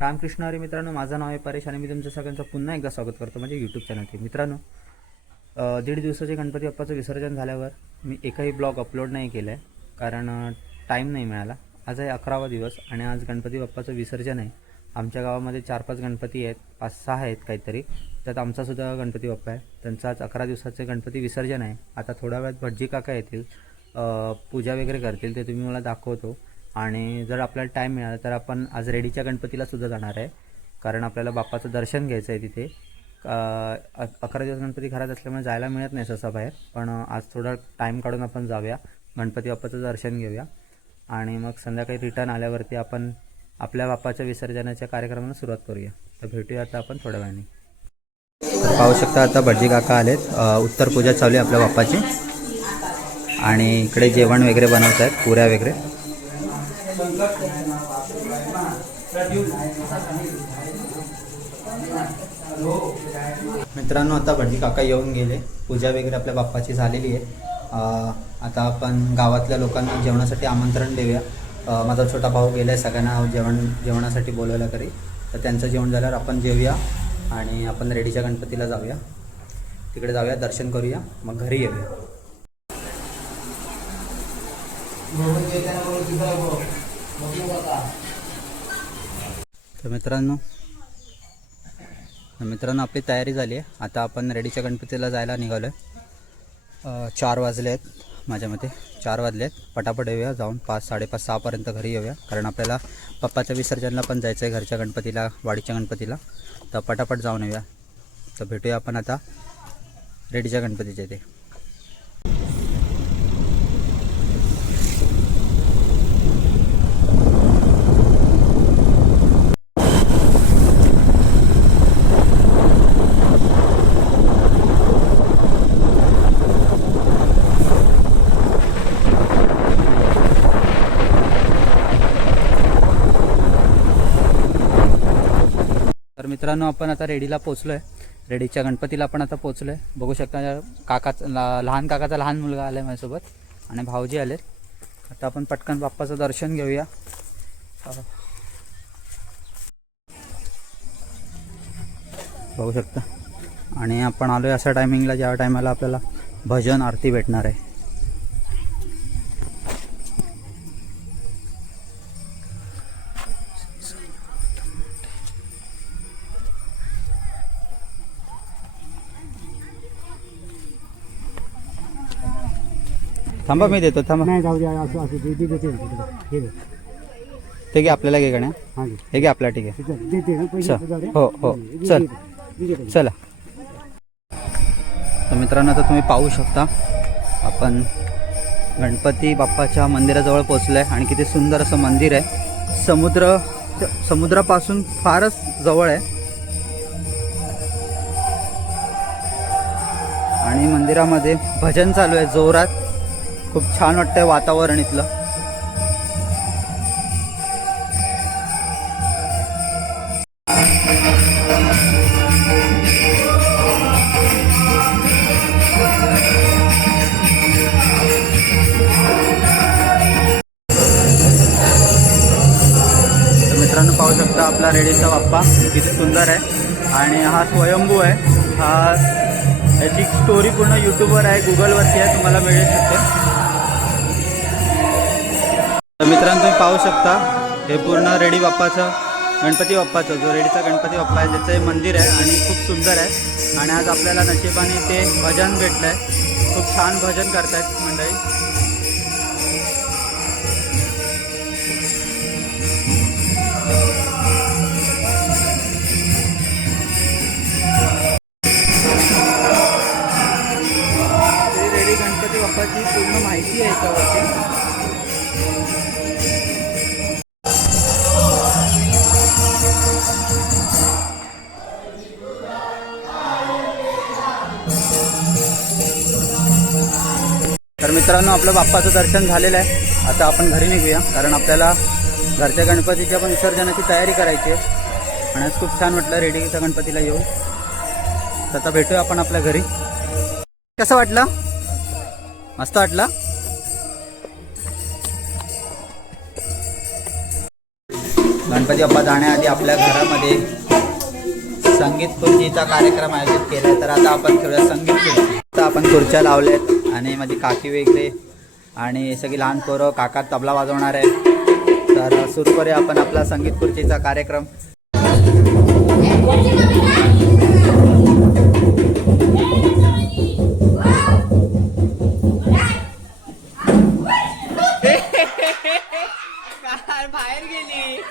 रामकृष्ण हरी मित्रांनो, माझं नाव आहे परेश आणि मी तुमच्या सगळ्यांचं पुन्हा एकदा स्वागत करतो म्हणजे यूट्यूब चॅनलवर. मित्रांनो, 1.5 दिवसाचे गणपती बाप्पाचं विसर्जन झाल्यावर मी एकही ब्लॉग अपलोड नाही केला आहे, कारण टाईम नाही मिळाला. आज आहे 11वा दिवस आणि आज गणपती बाप्पाचं विसर्जन आहे. आमच्या गावामध्ये 4-5 गणपती आहेत, 5-6 आहेत काहीतरी, त्यात आमचासुद्धा गणपती बाप्पा आहे. त्यांचं आज 11 दिवसाचे गणपती विसर्जन आहे. आता थोड्या वेळात भटजी काका येतील, पूजा वगैरे करतील, ते तुम्ही मला दाखवतो. आणि जर आपल्याला टाईम मिळाला तर आपण आज रेडीच्या गणपतीला सुद्धा जाणार आहे, कारण आपल्याला बाप्पाचं दर्शन घ्यायचं आहे तिथे. 11 दिवस गणपती घरात असल्यामुळे जायला मिळत नाही सहसा बाहेर, पण आज थोडा टाईम काढून आपण जाऊया, गणपती बाप्पाचं दर्शन घेऊया आणि मग संध्याकाळी रिटर्न आल्यावरती आपण आपल्या बाप्पाच्या विसर्जनाच्या कार्यक्रमाला सुरुवात करूया. तर भेटूया आता आपण थोड्या वेळाने. पाहू शकता आता भटजी काका आलेत, उत्तर पूजा चालू आहे आपल्या बाप्पाची आणि इकडे जेवण वगैरे बनवत आहेत, पुऱ्या वगैरे. मित्रांनो, आता भटजी काका येऊन गेले, पूजा वगैरे आपल्या बाप्पाची झालेली आहे. आता आपण गावातल्या लोकांना जेवणासाठी आमंत्रण देऊया. माझा छोटा भाऊ गेला आहे सगळ्यांना जेवणासाठी बोलवायला घरी, तर त्यांचं जेवण झाल्यावर आपण जेवूया आणि आपण रेडीच्या गणपतीला जाऊया, तिकडे जाऊया, दर्शन करूया, मग घरी येऊया. तर मित्रांनो आपली तयारी झाली आहे. आता आपण रेडीच्या गणपतीला जायला निघालो आहे. 4 वाजले आहेत, माझ्या मते 4 वाजले आहेत. पटापट येऊया, जाऊन 5-5:30 6पर्यंत घरी येऊया, कारण आपल्याला पप्पाच्या विसर्जनला पण जायचं आहे, घरच्या गणपतीला, वाडीच्या गणपतीला. तर पटापट जाऊन येऊया. तर भेटूया आपण आता रेडीच्या गणपतीच्या इथे. तर मित्रांनो, आपण आता रेडीला पोचलो आहे, रेडीच्या गणपतीला आपण आता पोचलो आहे. बघू शकता लहान काकाचा लहान मुलगा आला आहे माझ्यासोबत आणि भाऊजी आले. आता आपण पटकन बाप्पाचं दर्शन घेऊया. बघू शकता. आणि आपण आलो आहे अशा टायमिंगला, ज्या टायमाला आपल्याला भजन आरती भेटणार आहे. थांबा, मी देतो, थांबा. नाही जाऊ द्या, असं असं देते देते हे ते घे, आपल्याला घे गण्या, हां हे घे आपल्या, ठीक आहे. देते ना पैसे जाऊ द्या. हो हो, चल चला. तर मित्रांनो, आता तुम्ही पाहू शकता आपण गणपती बाप्पाच्या मंदिराजवळ पोचलो आहे आणि किती सुंदर असं मंदिर आहे. समुद्रापासून फारच जवळ आहे आणि मंदिरामध्ये भजन चालू आहे जोरात. खूप छान वाटतंय वातावरण इथलं. तर मित्रांनो, पाहू शकता आपला रेडीचा बाप्पा किती सुंदर आहे आणि हा स्वयंभू आहे. याची स्टोरी पूर्ण यूट्यूबवर आहे, गुगलवरती आहे, तुम्हाला मिळू शकते. तर मित्रांनो, तुम्ही पाहू शकता हे पूर्ण रेडी बाप्पाचं, गणपती बाप्पाचं, जो रेडीचा गणपती बाप्पा आहे त्याचं हे मंदिर आहे आणि खूप सुंदर आहे. आणि आज आपल्याला नशिबाने ते भजन भेटलं आहे. खूप छान भजन करतायत मंडळी. रेडी गणपती बाप्पाची पूर्ण माहिती आहे याच्यावरती. तर मित्रांनो, आपलं बाप्पाचं दर्शन झालेलं आहे. आता आपण घरी निघूया, कारण आपल्याला घरच्या गणपतीच्या पण विसर्जनाची तयारी करायची आहे. आणि आज खूप छान वाटलं रेडीच्या गणपतीला येऊन. तर आता भेटूया आपण आपल्या घरी. कसं वाटलं? मस्त वाटलं. गणपती बाप्पा जाण्याआधी आपल्या घरामध्ये संगीत खुर्चीचा कार्यक्रम आयोजित केला आहे. तर आता आपण खेळूया संगीत खुर्ची. आता आपण खुर्च्या लावल्यात आणि माझी काकी वगैरे आणि सगळी लहान पोरं, काका तबला वाजवणार आहे. तर सुरू करूया आपण आपला संगीत खुर्चीचा कार्यक्रम. बाहेर गेली.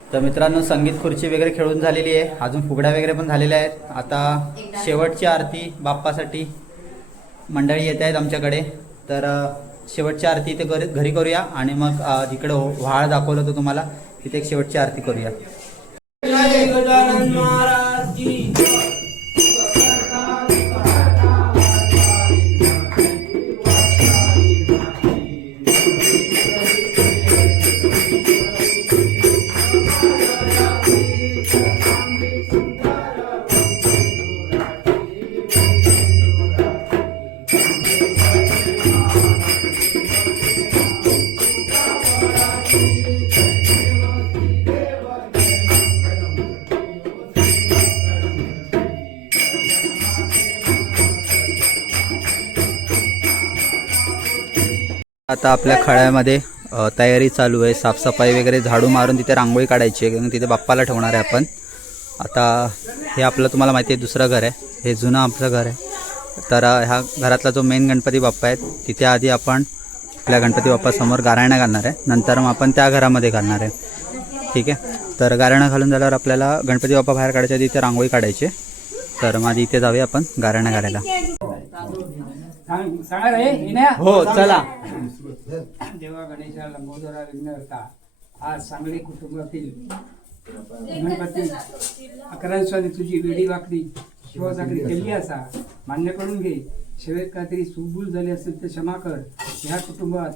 तर मित्रांनो, संगीत खुर्ची वगैरे खेळून झालेली आहे. अजून फुगड्या वगैरे पण झालेल्या आहेत. आता शेवटची आरती बाप्पासाठी मंडळी येत आहेत आमच्याकडे. तर शेवटची आरती ते घरी करूया आणि मग जिकडे व्हाळ दाखवलं होतं तुम्हाला तिथे एक शेवटची आरती करूया. आता आपल्या खळ्यामध्ये तयारी चालू आहे. साफसफाई वगैरे, झाडू मारून तिथे रांगोळी काढायची आहे. तिथे बाप्पाला ठेवणार आहे आपण. आता हे आपलं तुम्हाला माहिती आहे दुसरं घर आहे. हे जुनं आपलं घर आहे. तर ह्या घरातला जो मेन गणपती बाप्पा आहे तिथे आधी आपण आपल्या गणपती बाप्पासमोर गाऱ्हाणं घालणार आहे. नंतर मग आपण त्या घरामध्ये घालणार आहे. ठीक आहे. तर गाऱ्हाणं घालून झाल्यावर आपल्याला गणपती बाप्पा बाहेर काढायच्या तिथे रांगोळी काढायची. तर मग आधी इथे जाऊया आपण गाऱ्हाणं घालायला. हो चला. देवा गणेशा लंबोदरा विघ्नहर्ता आज सांगली कुटुंबातील गणपती 11 तुझी वेडी वाकडी शिवासाकडी केली असा मान्य करून घे. शेवेत काहीतरी सुभूल झाली असेल तर क्षमा कर. ह्या कुटुंबात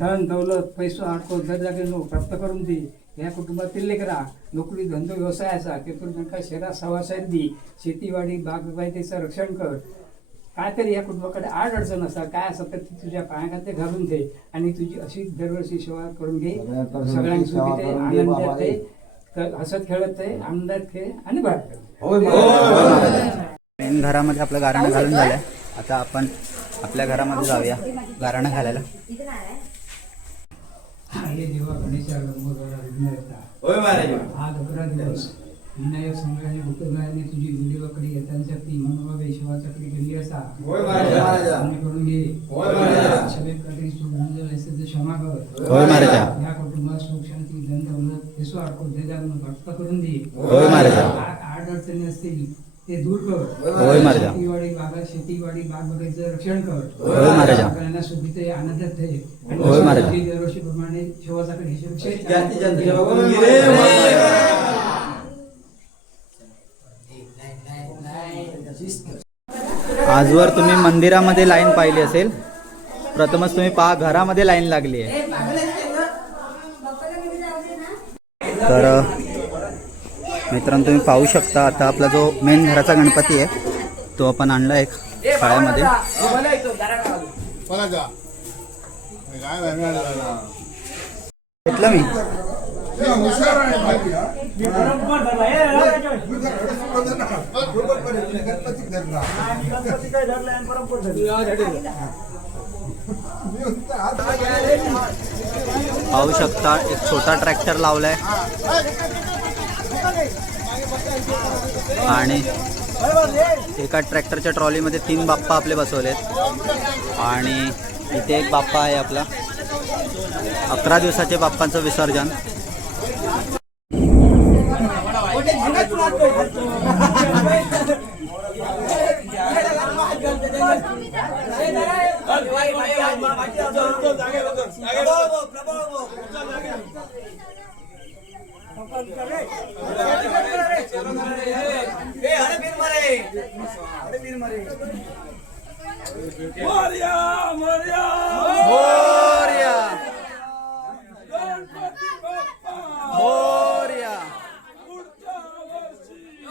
धन दौलत पैसो आडको दर जागे नो प्राप्त करून दे. या कुटुंबातील लेकरा नोकरी धंदो व्यवसाय असा केतून त्यांना शहरात सवासाहेब दी. शेतीवाडी बागबागेचं रक्षण कर. काय तरी या कुटुंबाकडे आड अडचण असा काय असं तर ती तुझ्या पायाखाली घालून दे आणि तुझी अशी दरवर्षी सेवा करून घे. सगळ्यांची सुखी ते आनंदात ते हसत खेळत ते आनंदात खेळ आणि बाहेर. मेन घरामध्ये आपलं गाऱ्हाणं घालून झालंय. आता आपण आपल्या घरामध्ये जाऊया गाऱ्हाणं घालायला. हे देवा गणेशा लंबोदरा विघ्नहर्ता आज 11 दिवस विनायक संग्रहाने कुटुंबाने तुझी विडीवाकडी येतांसाठी मनोभावे शिवाचाकडी केली असा करून घे. सगळे काहीतरी सुख झालं असेल तर क्षमा कर. या कुटुंबात सुख शांती धन दौलत हेसो आडको देदान प्राप्त करून दे. आड अडचणी असतील ते दूर कर. शेतीवाडी बागबागेचं रक्षण कर. सगळ्यांना सुखीते आनंदात ठेव आणि दरवर्षीप्रमाणे शिवाचाकडे आजवर तुम्ही मंदिरामध्ये लाईन पाहिली असेल. प्रथमच तुम्ही पहा घरामध्ये लाईन लागली आहे. तर मित्रांनो तुम्ही पाहू शकता आता आपला जो मेन घराचा गणपती आहे तो आपण आणला एक शाळेमध्ये. घेतलं मी. पाहू शकता एक छोटा ट्रॅक्टर लावलाय आणि एका ट्रॅक्टरच्या ट्रॉलीमध्ये 3 बाप्पा आपले बसवलेत आणि इथे एक बाप्पा आहे आपला. 11 दिवसाचे बाप्पांचं विसर्जन.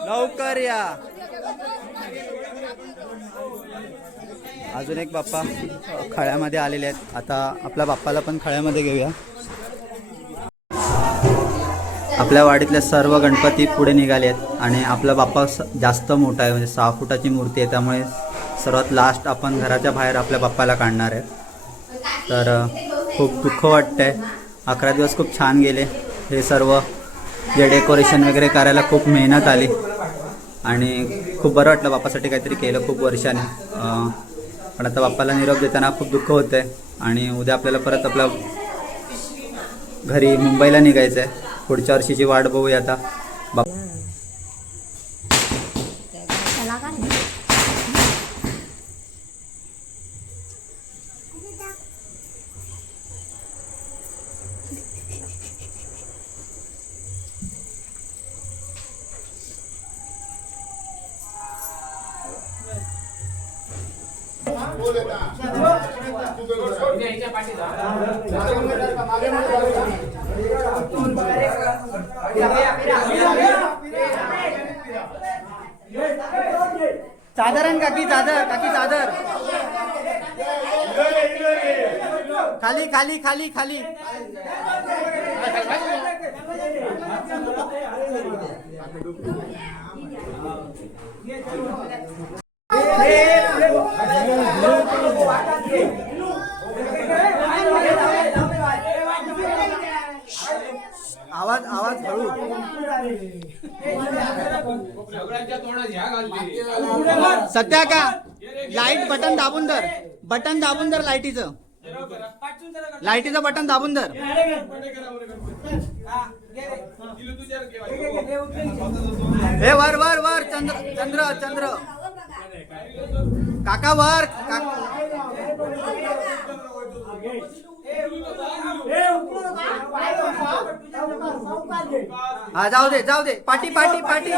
लवकर या. अजून एक बाप्पा खळ्यामध्ये आलेले आहेत. आता आपल्या बाप्पाला पण खळ्यामध्ये घेऊया. आपल्या वाडीतल्या सर्व गणपती पुढे निघाले आहेत आणि आपला बाप्पा जास्त मोठा आहे, म्हणजे 6 फुटाची मूर्ती आहे. त्यामुळे सर्वात लास्ट आपण घराच्या बाहेर आपल्या बाप्पाला काढणार आहे. तर खूप दुःख वाटतंय. 11 दिवस खूप छान गेले. हे सर्व जे डेकोरेशन वगैरे करायला खूप मेहनत आली आणि खूप बरं वाटलं. बाप्पासाठी काहीतरी केलं खूप वर्षाने. पण आता बाप्पाला निरोप देताना खूप दुःख होतं आहे आणि उद्या आपल्याला परत आपल्या घरी मुंबईला निघायचं आहे. पुढच्या वर्षीची वाट बघूया आता. चादर आणि काकी चादर, काकी चादर. खाली खाली खाली खाली. आवाज आवाज हळू. सध्या का लाईट बटन दाबून धर. बटन दाबून धर लाईटीचं. लाईटीचं बटन दाबून धर. हे वर वर वर. चंद्र चंद्र चंद्र. काका वर. हा जाऊ दे जाऊ दे. पाटी पाटी पाटी.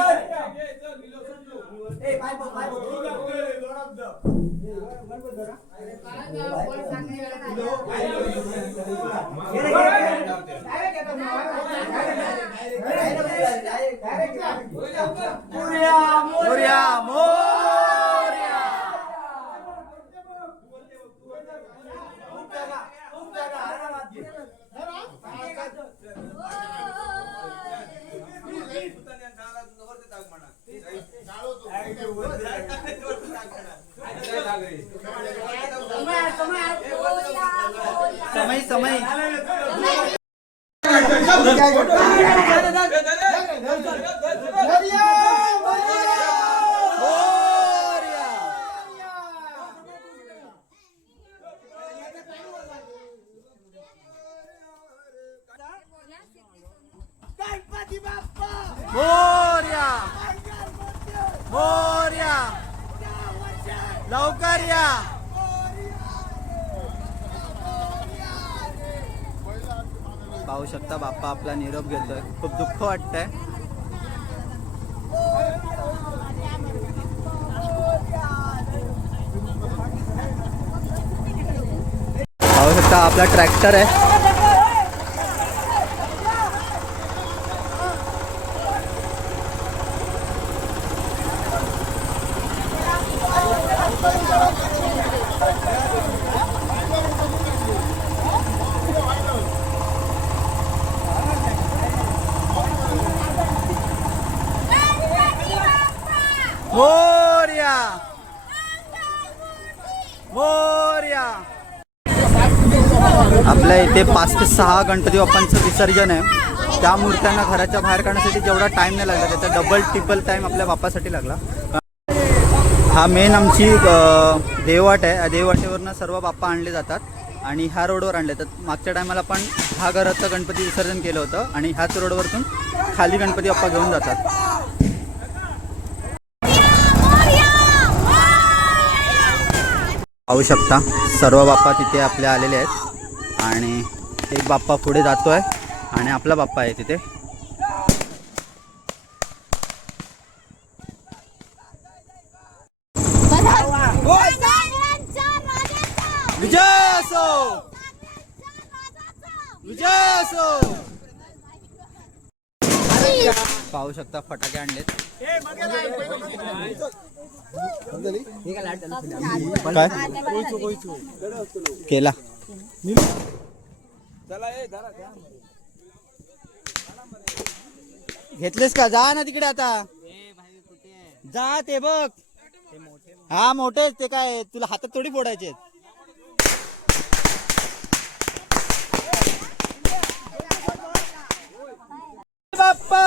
मोरया मोरया. समय समय. मोरया मोरया. लवकर या. पाहू शकता बाप्पा आपला निरोप घेतोय. खूप दुःख वाटतंय. पाहू शकता आपला ट्रॅक्टर आहे. मोरया मोरया. आपल्या इथे 5 ते 6 गणपती बाप्पांचं विसर्जन आहे. त्या मूर्त्यांना घराच्या बाहेर काढण्यासाठी जेवढा टाइम नाही लागला त्याचा डबल ट्रिपल टाइम आपल्या बाप्पासाठी लागला. हा मेन आमची देववाट आहे. या देववाटेवरनं सर्व बाप्पा आणले जातात आणि ह्या रोडवर आणले जातात. मागच्या टायमाला पण हा घराचं गणपती विसर्जन केलं होतं आणि ह्याच रोडवरतून खाली गणपती बाप्पा घेऊन जातात. पाहू शकता सर्व बाप्पा तिथे आपले आलेले आहेत आणि एक बाप्पा पुढे जातोय आणि आपला बाप्पा आहे तिथे. विजय असो, विजय असो. पाहू शकता फटाके आणलेत. काय केला घेतलेस का? जा ना तिकडे आता, जा ते बघ. हा मोठे ते काय तुला हातात थोडी फोडायचे. बाप्पा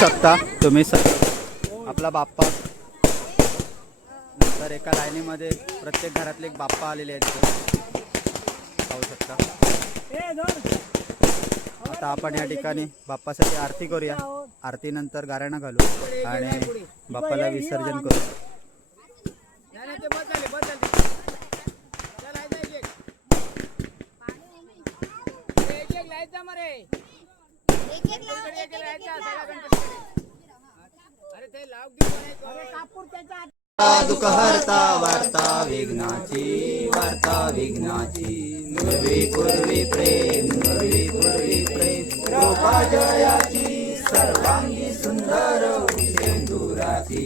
शकता तुम्ही आपला बाप्पा. नंतर एका लाईनीमध्ये प्रत्येक घरातले एक बाप्पा आलेले आहेत पाहू शकता. आता आपण या ठिकाणी बाप्पासाठी आरती करूया. आरती नंतर गाऱ्हाणा घालू आणि बाप्पाला विसर्जन करू. दुःख हरता वार्ता विघ्नाची, वार्ता विघ्नाची. नुरवी पूर्वी प्रेम, नुरवी पूर्वी प्रेम. कृपा जयाची सर्वांगी सुंदर सिंदुराची,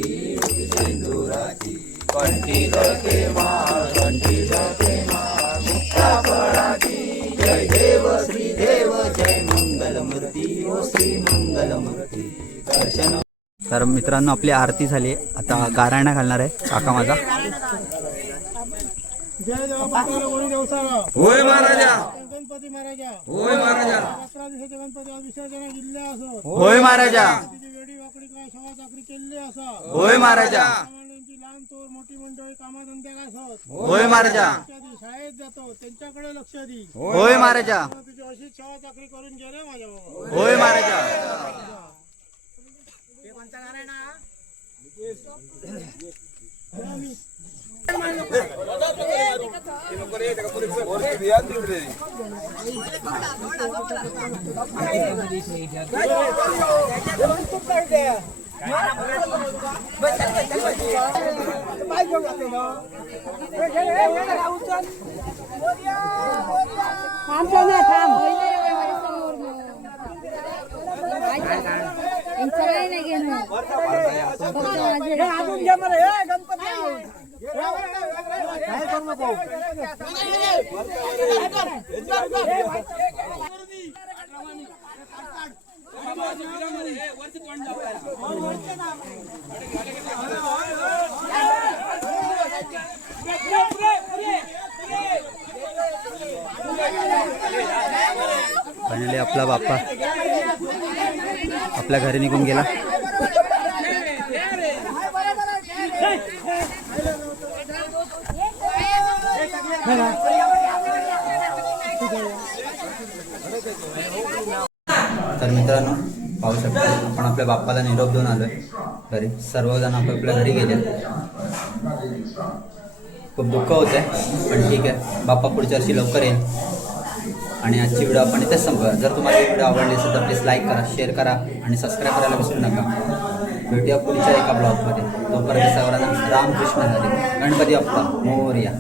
सिंदुराची. कंठी जळके माळ, कंठी जळके माळ. मुक्ता फळाची जय देव श्री देव, जय मंगलमूर्ती ओ श्री मंगलमूर्ती. दर्शन. तर मित्रांनो आपली आरती झाली. आता गाऱ्हाणा घालणार आहे काका माझा. होय महाराजा, गणपती महाराजा, होय महाराजा, 11 दिवसाचे गणपती विसर्जन जिल्हे असत. होय महाराजा, वेडी वाकडी काय सवा चाकरी केलेली असा. होय महाराजा, सामान्यांची लहान तोर मोठी मंडळी कामाधंद्याक असत. होय महाराजा, शाळेत जातो त्यांच्याकडे लक्ष दी. होय महाराजा, तुझी अशी सवा चाकरी करून घे रे माझ्या बाबा. होय महाराजा. फायनली आपला बाप्पा आपल्या घरी निघून गेला. तर मित्रांनो पाहू शकता आपण आपल्या बाप्पाला निरोप देऊन आलोय घरी. सर्वजण आपल्या घरी गेले. खूप दुःख होत आहे पण ठीक आहे, बाप्पा पुढच्या वर्षी लवकर येईल आणि आजची व्हिडिओ आपण इथेच संपवूया. जर तुम्हाला ही व्हिडिओ आवडली असेल तर प्लीज लाईक करा, शेअर करा आणि सबस्क्राईब करायला विसरू नका. भेटूया पुढच्या एका ब्लॉगमध्ये. तोपर्यंत सर्वांना रामकृष्ण हरी. गणपती बाप्पा मोरया.